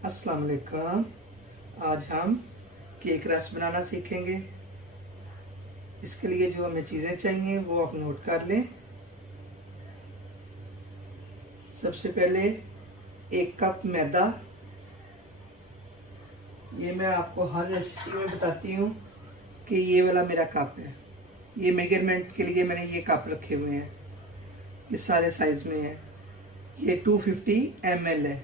अस्सलाम वालेकुम। आज हम केक रस बनाना सीखेंगे। इसके लिए जो हमें चीज़ें चाहिए वो आप नोट कर लें। सबसे पहले 1 कप मैदा। ये मैं आपको हर रेसिपी में बताती हूँ कि ये वाला मेरा कप है। ये मेजरमेंट के लिए मैंने ये कप रखे हुए हैं। ये सारे साइज में है। ये 250 ml है।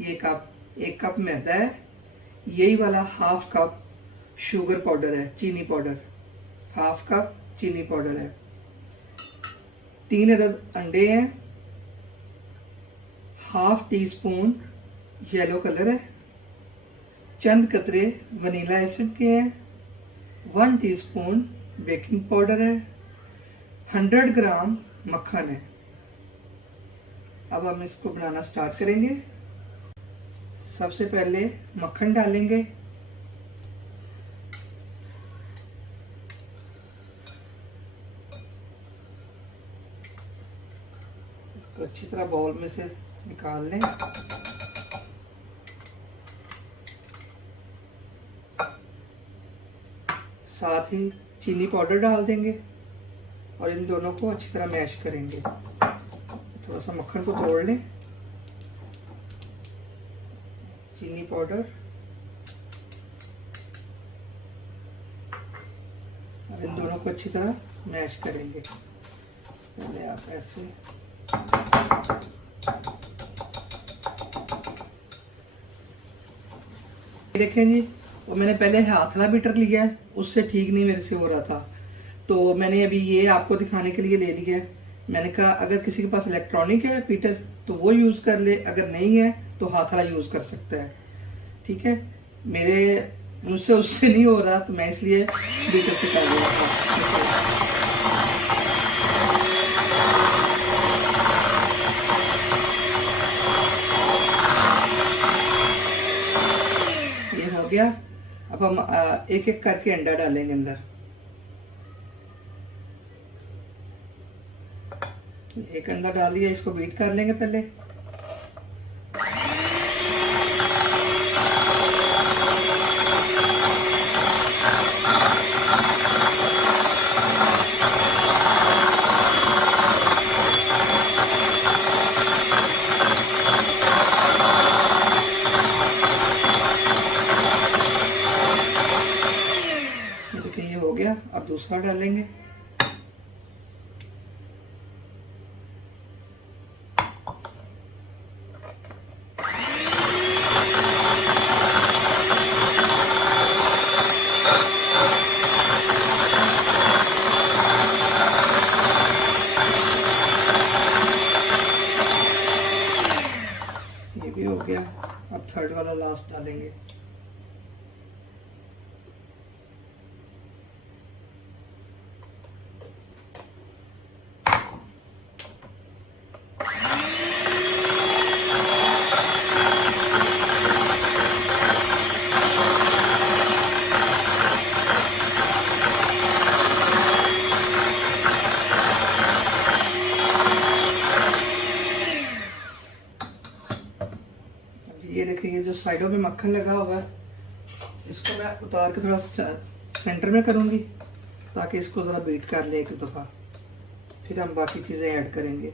ये कप 1 कप मैदा है। यही वाला हाफ कप शुगर पाउडर है, चीनी पाउडर। हाफ कप चीनी पाउडर है। 3 अदद अंडे हैं। Half tea spoon yellow colour है। चंद कतरे वनीला एसिड के हैं। 1 टीस्पून बेकिंग पाउडर है। 100 ग्राम मक्खन है। अब हम इसको बनाना स्टार्ट करेंगे। सबसे पहले मक्खन डालेंगे। इसको अच्छी तरह बाउल में से निकाल लें। साथ ही चीनी पाउडर डाल देंगे और इन दोनों को अच्छी तरह मैश करेंगे। थोड़ा सा मक्खन को तोड़ लें। चीनी पाउडर और इन दोनों को अच्छी तरह मैश करेंगे। पहले आप ऐसे देखें जी, वो मैंने पहले हाथ वाला बीटर लिया है, उससे ठीक नहीं मेरे से हो रहा था, तो मैंने अभी ये आपको दिखाने के लिए ले लिया है। मैंने कहा अगर किसी के पास इलेक्ट्रॉनिक है बीटर तो वो यूज़ कर ले, अगर नहीं है तो हाथ वाला यूज़ कर सकता है। ठीक है, मुझसे उससे नहीं हो रहा तो मैं इसलिए बीटर से कर रहा था। हो गया। अब हम एक एक करके अंडा डालेंगे अंदर। एक अंडा डाल लिया, इसको बीट कर लेंगे पहले। ये हो गया। अब दूसरा डालेंगे। ये भी हो गया। अब थर्ड वाला लास्ट डालेंगे। ये देखिए, ये जो साइडों में मक्खन लगा हुआ है इसको मैं उतार के थोड़ा सेंटर में करूंगी ताकि इसको ज़रा बीट कर ले एक दफ़ा, फिर हम बाकी चीज़ें ऐड करेंगे।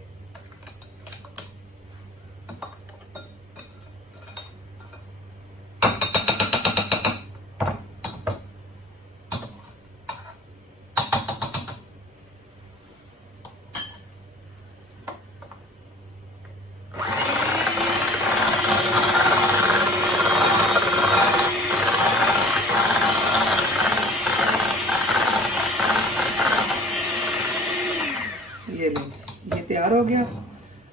ये तैयार हो गया।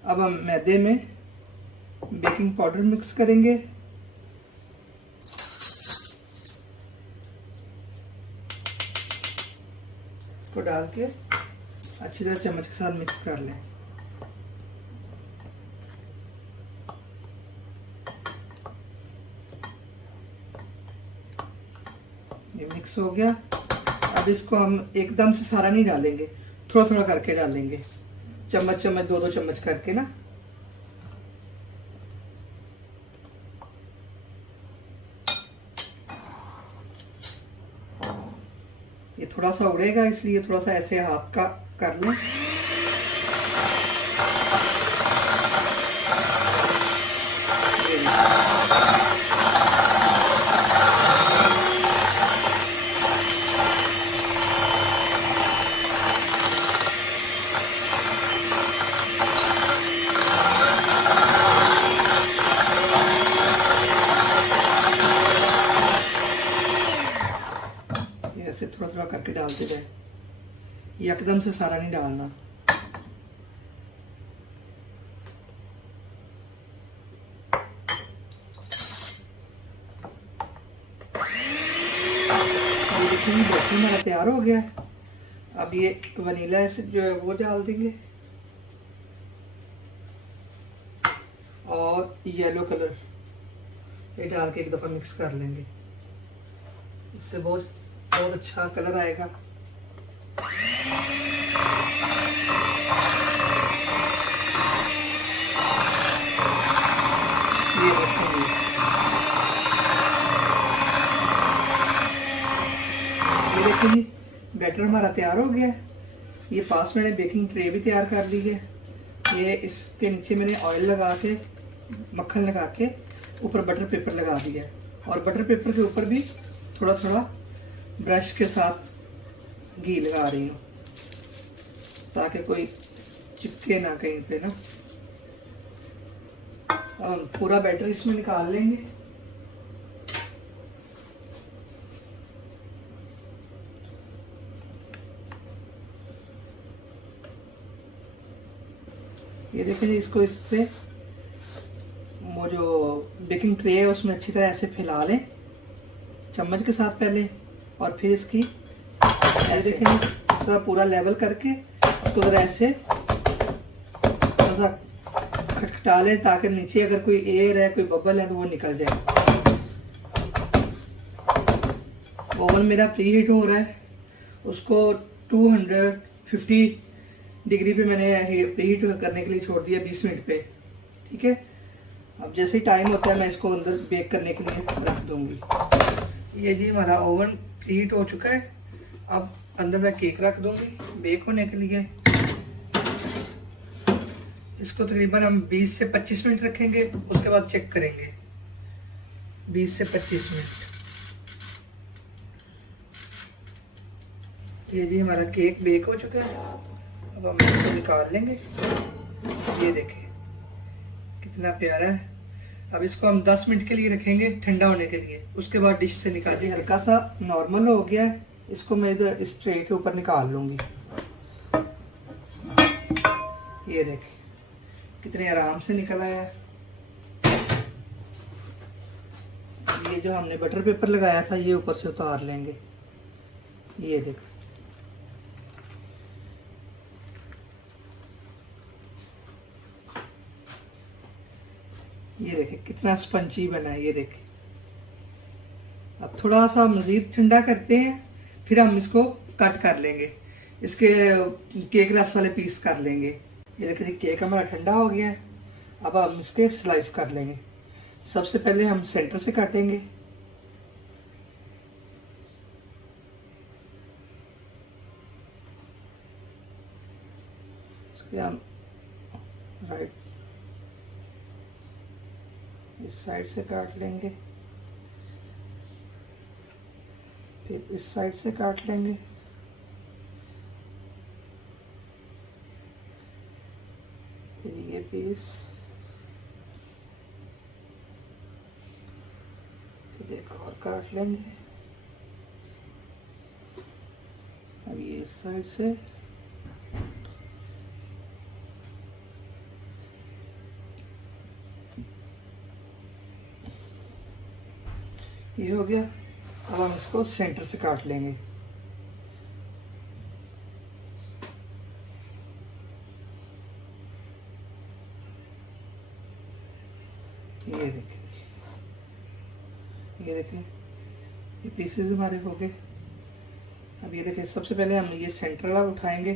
अब हम मैदे में बेकिंग पाउडर मिक्स करेंगे। इसको डाल के अच्छी तरह चम्मच के साथ मिक्स कर लें। ये मिक्स हो गया। अब इसको हम एकदम से सारा नहीं डालेंगे, थोड़ा थोड़ा करके डालेंगे, चम्मच चम्मच 2-2 चम्मच करके ना। ये थोड़ा सा उड़ेगा, इसलिए थोड़ा सा ऐसे हाथ का कर लें। ऐसे थोड़ा थोड़ा करके डालते जाए, एकदम से सारा नहीं डालना। देखिए बैटर हमारा तैयार हो गया है। अब ये वनीला एसिड जो है वो डाल देंगे और येलो कलर ये डाल के एक दफ़ा मिक्स कर लेंगे। इससे बहुत बहुत अच्छा कलर आएगा। ये देखेंगे, ये देखिए बैटर हमारा तैयार हो गया है। ये पास मैंने बेकिंग ट्रे भी तैयार कर ली है। ये इसके नीचे मैंने ऑयल लगा के, मक्खन लगा के ऊपर बटर पेपर लगा दिया है, और बटर पेपर के ऊपर भी थोड़ा थोड़ा ब्रश के साथ घी लगा रही हूँ ताकि कोई चिपके ना कहीं पे ना। और पूरा बैटर इसमें निकाल लेंगे। ये देखिए, इसको इससे वो जो बेकिंग ट्रे है उसमें अच्छी तरह ऐसे फैला लें चम्मच के साथ पहले, और फिर इसकी ऐसे इसका पूरा लेवल करके इसको जरा ऐसे थोड़ा सा खटखटा लें ताकि नीचे अगर कोई एयर है, कोई बबल है तो वो निकल जाए। ओवन मेरा प्री हीट हो रहा है, उसको 250 डिग्री पे मैंने प्री हीट करने के लिए छोड़ दिया 20 मिनट पे। ठीक है, अब जैसे ही टाइम होता है मैं इसको अंदर बेक करने के लिए रख दूंगी। ये जी हमारा ओवन प्री हीट हो चुका है। अब अंदर मैं केक रख दूंगी बेक होने के लिए। इसको तकरीबन हम 20 से 25 मिनट रखेंगे, उसके बाद चेक करेंगे। 20 से 25 मिनट। ये जी हमारा केक बेक हो चुका है। अब हम इसको निकाल लेंगे। ये देखें कितना प्यारा है। अब इसको हम 10 मिनट के लिए रखेंगे ठंडा होने के लिए, उसके बाद डिश से निकाल देंगे। हल्का सा नॉर्मल हो गया है, इसको मैं इधर इस ट्रे के ऊपर निकाल लूँगी। ये देखें कितने आराम से निकल आया है। ये जो हमने बटर पेपर लगाया था ये ऊपर से उतार लेंगे। ये देखें, ये देखें कितना स्पंजी बना है। ये देखें, अब थोड़ा सा मज़ीद ठंडा करते हैं, फिर हम इसको कट कर लेंगे, इसके केक रस वाले पीस कर लेंगे। ये देखिए केक हमारा ठंडा हो गया है। अब हम इसके स्लाइस कर लेंगे। सबसे पहले हम सेंटर से काटेंगे। इसके हम राइट इस साइड से काट लेंगे, फिर इस साइड से काट लेंगे, फिर ये पीस, फिर एक और काट लेंगे। अब ये इस साइड से, ये हो गया। अब हम इसको सेंटर से काट लेंगे। ये देखिए, ये देखिए ये पीसेस हमारे हो गए। अब ये देखिए सबसे पहले हम ये सेंटर वाला उठाएंगे।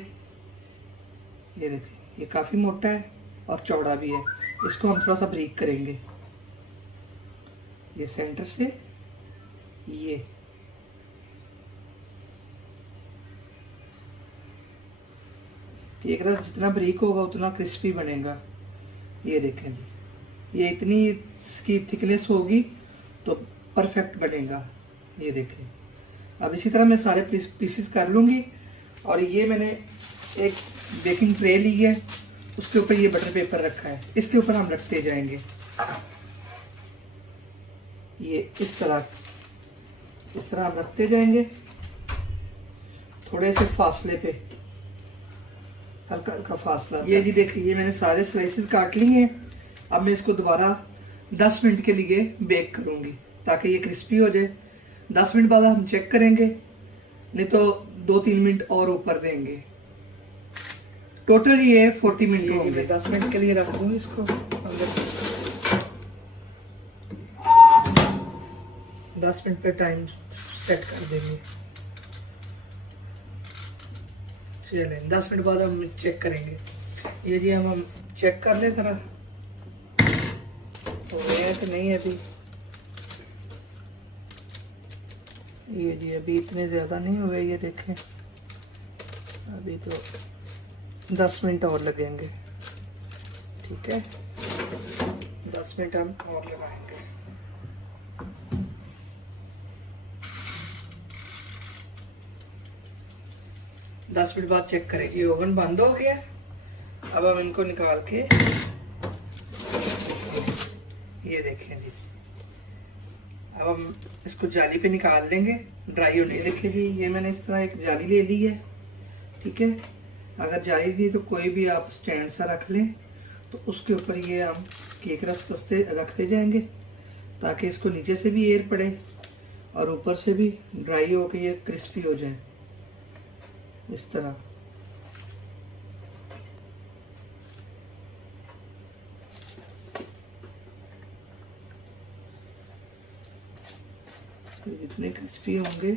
ये देखिए ये काफ़ी मोटा है और चौड़ा भी है, इसको हम थोड़ा सा ब्रेक करेंगे। ये सेंटर से ये केक रस जितना बारीक होगा उतना क्रिस्पी बनेगा। ये देखें जी, ये इतनी इसकी थिकनेस होगी तो परफेक्ट बनेगा। ये देखें, अब इसी तरह मैं सारे पीसेस कर लूँगी। और ये मैंने एक बेकिंग ट्रे ली है, उसके ऊपर ये बटर पेपर रखा है, इसके ऊपर हम रखते जाएंगे। ये इस तरह हम रखते जाएंगे, थोड़े से फासले पे, हल्का हल्का फासला। ये जी देखिए, ये मैंने सारे स्लाइसेस काट लिए हैं। अब मैं इसको दोबारा 10 मिनट के लिए बेक करूंगी ताकि ये क्रिस्पी हो जाए। 10 मिनट बाद हम चेक करेंगे, नहीं तो 2-3 मिनट और ऊपर देंगे। टोटल ये 40 मिनट होंगे। 10 मिनट के लिए रख दूंगी इसको अंदर। 10 मिनट पे टाइम सेट कर देंगे। चलें, 10 मिनट बाद हम चेक करेंगे। ये जी हम चेक कर ले जरा, हो गया है कि नहीं अभी। ये जी अभी इतने ज़्यादा नहीं हुए, ये देखें, अभी तो 10 मिनट और लगेंगे। ठीक है, 10 मिनट हम और लगाएंगे। दस मिनट बाद चेक करेंगे। ओवन बंद हो गया। अब हम इनको निकाल के, ये देखें जी, अब हम इसको जाली पे निकाल लेंगे, ड्राई होने रखेगी। ये मैंने इस तरह एक जाली ले ली है। ठीक है, अगर जाली नहीं तो कोई भी आप स्टैंड सा रख लें, तो उसके ऊपर ये हम केक रस रखते जाएंगे ताकि इसको नीचे से भी एयर पड़े और ऊपर से भी ड्राई होकर ये क्रिस्पी हो जाए इस तरह। जितने क्रिस्पी होंगे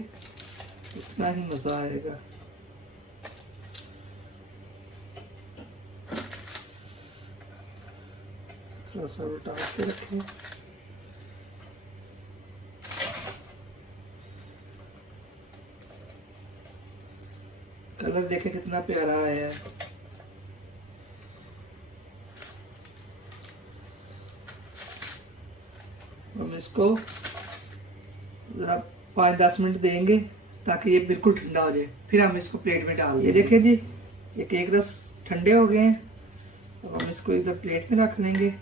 उतना ही मज़ा आएगा। थोड़ा सा उल्टा के रखें। कलर देखें कितना प्यारा आया है। हम इसको ज़रा 5-10 मिनट देंगे ताकि ये बिल्कुल ठंडा हो जाए, फिर हम इसको प्लेट में डाल देंगे। ये देखें जी, ये केक रस ठंडे हो गए हैं। अब हम इसको इधर प्लेट में रख लेंगे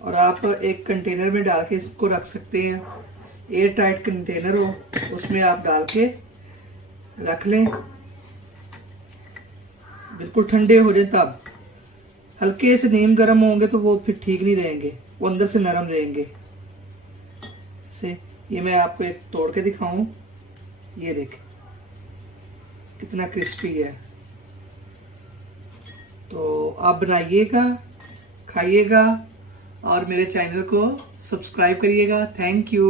और आप एक कंटेनर में डाल के इसको रख सकते हैं। एयर टाइट कंटेनर हो, उसमें आप डाल के रख लें, बिल्कुल ठंडे हो जाए। तब हल्के से नीम गर्म होंगे तो वो फिर ठीक नहीं रहेंगे, वो अंदर से नरम रहेंगे। से ये मैं आपको एक तोड़ के दिखाऊं, ये देखें कितना क्रिस्पी है। तो आप बनाइएगा, खाइएगा और मेरे चैनल को सब्सक्राइब करिएगा। Thank you.